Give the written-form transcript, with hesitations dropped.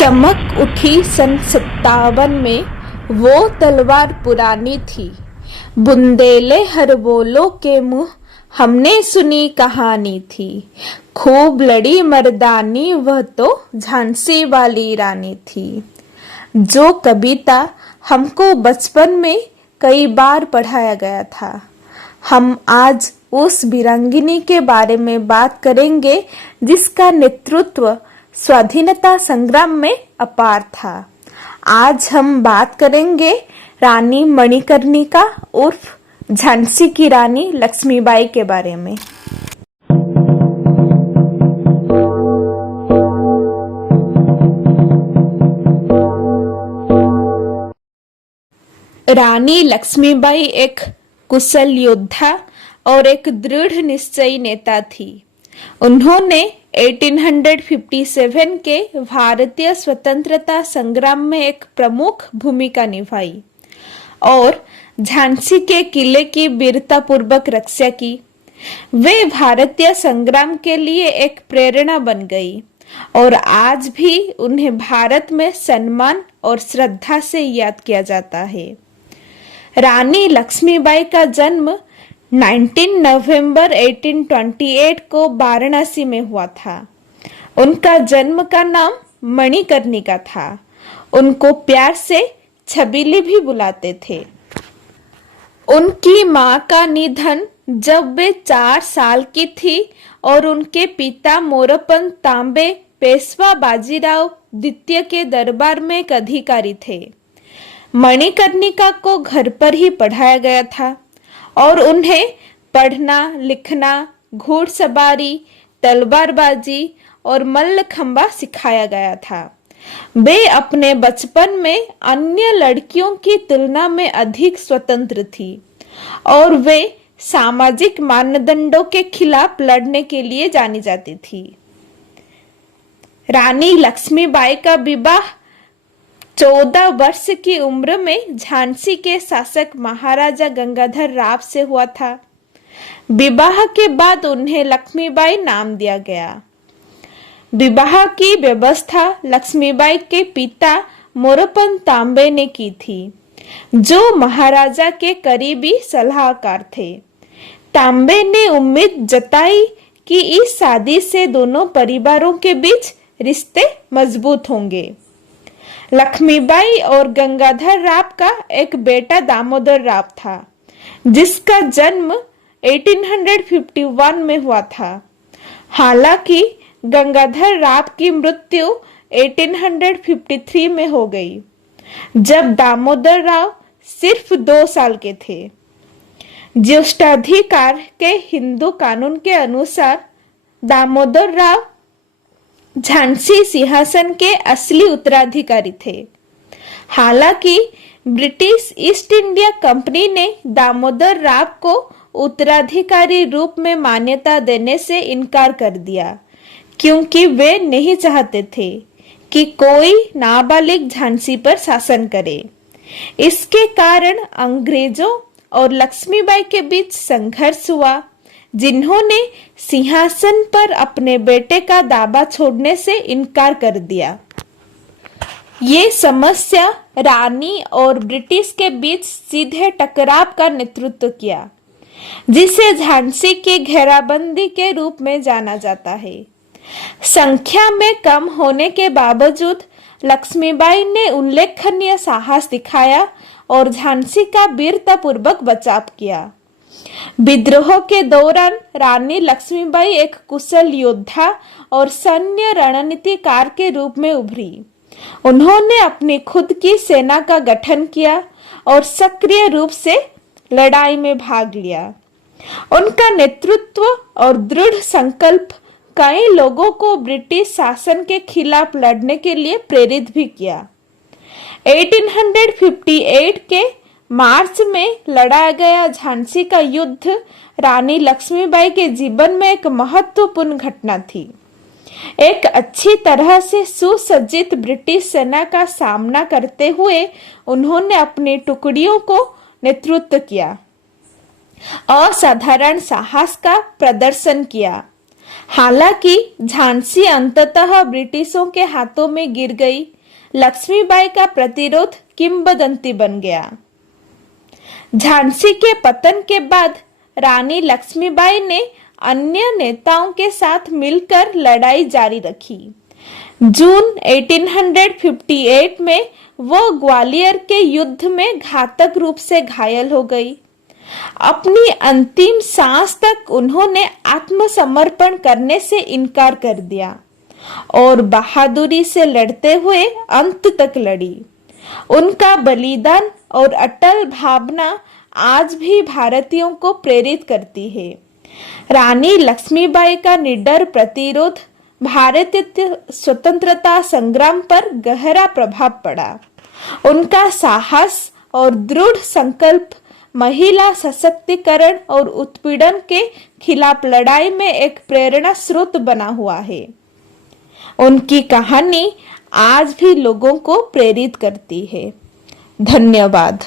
चमक उठी सन 57 में वो तलवार पुरानी थी। बुंदेले हर बोलो के मुंह हमने सुनी कहानी थी। खूब लड़ी मर्दानी वह तो झांसी वाली रानी थी। जो कविता हमको बचपन में कई बार पढ़ाया गया था। हम आज उस वीरांगनी के बारे में बात करेंगे जिसका नेतृत्व स्वाधीनता संग्राम में अपार था। आज हम बात करेंगे रानी मणिकर्णिका उर्फ झांसी की रानी लक्ष्मीबाई के बारे में। रानी लक्ष्मीबाई एक कुशल योद्धा और एक दृढ़ निश्चयी नेता थी। उन्होंने 1857 के भारतीय स्वतंत्रता संग्राम में एक प्रमुख भूमिका निभाई और झांसी के किले की वीरतापूर्वक रक्षा की। वे भारतीय संग्राम के लिए एक प्रेरणा बन गई और आज भी उन्हें भारत में सम्मान और श्रद्धा से याद किया जाता है। रानी लक्ष्मीबाई का जन्म 19 नवंबर 1828 को वाराणसी में हुआ था। उनका जन्म का नाम मणिकर्णिका था। उनको प्यार से छबीली भी बुलाते थे। उनकी मां का निधन जब वे 4 साल की थी और उनके पिता मोरपन तांबे पेशवा बाजीराव द्वितीय के दरबार में एक अधिकारी थे। मणिकर्णिका को घर पर ही पढ़ाया गया था और उन्हें पढ़ना लिखना, घुड़सवारी, तलवारबाजी और मल्लखंबा सिखाया गया था। वे अपने बचपन में अन्य लड़कियों की तुलना में अधिक स्वतंत्र थी और वे सामाजिक मानदंडों के खिलाफ लड़ने के लिए जानी जाती थी। रानी लक्ष्मीबाई का विवाह 14 वर्ष की उम्र में झांसी के शासक महाराजा गंगाधर राव से हुआ था। विवाह के बाद उन्हें लक्ष्मीबाई नाम दिया गया। विवाह की व्यवस्था लक्ष्मीबाई के पिता मोरपन तांबे ने की थी, जो महाराजा के करीबी सलाहकार थे। तांबे ने उम्मीद जताई कि इस शादी से दोनों परिवारों के बीच रिश्ते मजबूत होंगे। लक्ष्मीबाई और गंगाधर राव का एक बेटा दामोदर राव था, जिसका जन्म 1851 में हुआ था। हालांकि गंगाधर राव की मृत्यु 1853 में हो गई, जब दामोदर राव सिर्फ 2 साल के थे। ज्येष्ठाधिकार के हिंदू कानून के अनुसार दामोदर राव झांसी सिंहासन के असली उत्तराधिकारी थे। हालांकि ब्रिटिश ईस्ट इंडिया कंपनी ने दामोदर राव को उत्तराधिकारी रूप में मान्यता देने से इनकार कर दिया, क्योंकि वे नहीं चाहते थे कि कोई नाबालिग झांसी पर शासन करे। इसके कारण अंग्रेजों और लक्ष्मीबाई के बीच संघर्ष हुआ, जिन्होंने सिंहासन पर अपने बेटे का दावा छोड़ने से इनकार कर दिया। ये समस्या रानी और ब्रिटिश के बीच सीधे टकराव का नेतृत्व किया, जिसे झांसी की घेराबंदी के रूप में जाना जाता है। संख्या में कम होने के बावजूद लक्ष्मीबाई ने उल्लेखनीय साहस दिखाया और झांसी का वीरतापूर्वक बचाव किया। विद्रोह के दौरान रानी लक्ष्मीबाई एक कुशल योद्धा और सैन्य रणनीतिकार के रूप में उभरी। उन्होंने अपनी खुद की सेना का गठन किया और सक्रिय रूप से लड़ाई में भाग लिया। उनका नेतृत्व और दृढ़ संकल्प कई लोगों को ब्रिटिश शासन के खिलाफ लड़ने के लिए प्रेरित भी किया। 1858 के मार्च में लड़ा गया झांसी का युद्ध रानी लक्ष्मीबाई के जीवन में एक महत्वपूर्ण घटना थी। एक अच्छी तरह से सुसज्जित ब्रिटिश सेना का सामना करते हुए उन्होंने अपनी टुकड़ियों को नेतृत्व किया, असाधारण साहस का प्रदर्शन किया हालांकि झांसी अंततः ब्रिटिशों के हाथों में गिर गई, लक्ष्मीबाई का प्रतिरोध किंवदंती बन गया। झांसी के पतन के बाद रानी लक्ष्मीबाई ने अन्य नेताओं के साथ मिलकर लड़ाई जारी रखी। जून 1858 में वो ग्वालियर के युद्ध में घातक रूप से घायल हो गई। अपनी अंतिम सांस तक उन्होंने आत्मसमर्पण करने से इनकार कर दिया और बहादुरी से लड़ते हुए अंत तक लड़ी। उनका बलिदान और अटल भावना आज भी भारतीयों को प्रेरित करती है। रानी लक्ष्मीबाई का निडर प्रतिरोध भारतीय स्वतंत्रता संग्राम पर गहरा प्रभाव पड़ा। उनका साहस और दृढ़ संकल्प महिला सशक्तिकरण और उत्पीड़न के खिलाफ लड़ाई में एक प्रेरणा स्रोत बना हुआ है। उनकी कहानी आज भी लोगों को प्रेरित करती है। धन्यवाद।